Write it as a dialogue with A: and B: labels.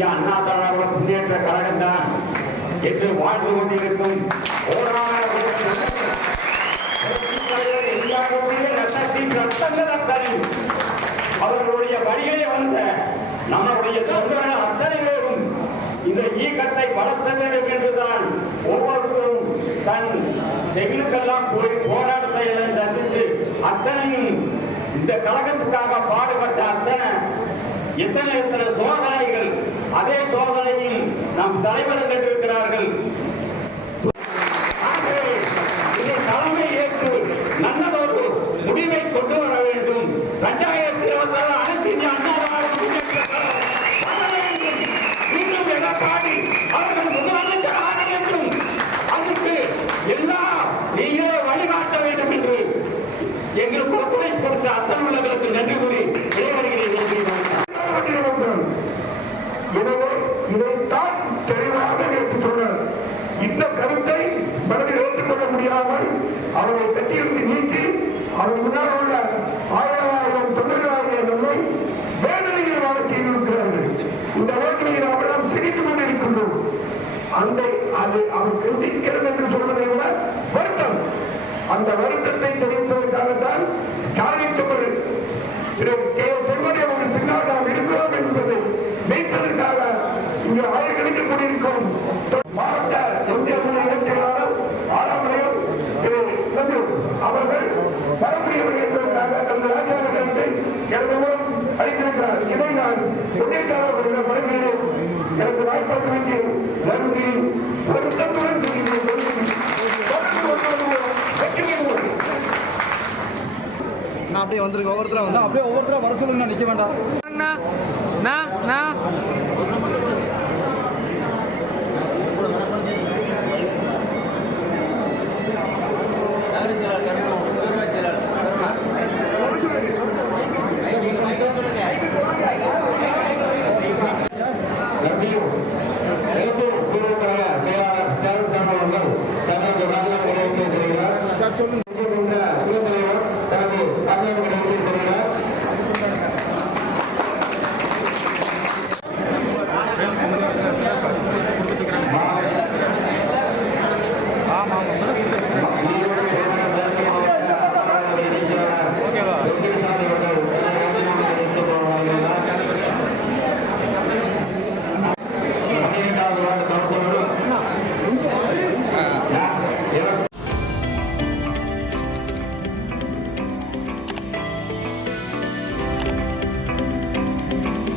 A: இந்திய அண்ணா திராவிட முன்னேற்ற கழகம் தான் என்று வாழ்ந்து கொண்டிருக்கும் போராட ரத்தங்கள். அத்தனை. அவர்களுடைய வழியிலே வந்த நம்முடைய சொந்தங்கள் அத்தனை பேரும் இந்த இயக்கத்தை வளர்த்த வேண்டும் என்றுதான் ஒவ்வொருத்தரும் தன் செவிலுக்கெல்லாம் போய் போராட்டத்தை எல்லாம் சந்திச்சு அத்தனையும் இந்த கழகத்துக்காக பாடுபட்ட அத்தனை எத்தனை எத்தனை சோதனை அதே சோதனையும் நம் தலைவர்கள் இருக்கிறார்கள் ஆகவே இதை தலைமை ஏற்று நல்லதொரு முடிவை கொண்டு வர வேண்டும். இரண்டாயிரத்தி இருபத்தி ஆறு அனைத்து இந்திய அண்ணா திராவிட முன்னேற்ற கழகம் வர வேண்டும். மீண்டும் எடப்பாடி அவர்கள் முதலமைச்சர் ஆக வேண்டும். அதுக்கு எல்லாம் நீங்களே வழிகாட்ட வேண்டும் என்று எங்களுக்கு ஒத்துழைப்பு கொடுத்த அத்தனை உள்ளவர்களுக்கு நன்றி கூறி
B: அவரை நீக்கி அவர் முன்னால் உள்ள ஆயிரம் தொழிலாளர்கள் நம்மை வேதனையில் வாழ்க்கையில் இருக்கிறார்கள் இந்த வேதனையில் நாம் எல்லாம் சிரித்துக் கொண்டிருக்கின்றோம். அந்த அது அவர் கண்டிக்கிறது என்று சொல்வதை விட வருத்தம். அந்த கருத்தை எனது மூலம் அளித்திருக்கிறார். இதை நான் பொன்னியத்தாளர்களிடம் வழங்குகிறேன். எனக்கு நன்றி. வருத்தத்துடன் வருவோம் வெற்றி பெறுவோம்.
C: நான் அப்படியே வந்துருங்க ஒவ்வொருத்தரா வந்து?
D: அப்படியே ஒவ்வொருத்தரா வர சொல்லுங்க நிக்க வேண்டாம்.
E: அண்ணா, அண்ணா. Eight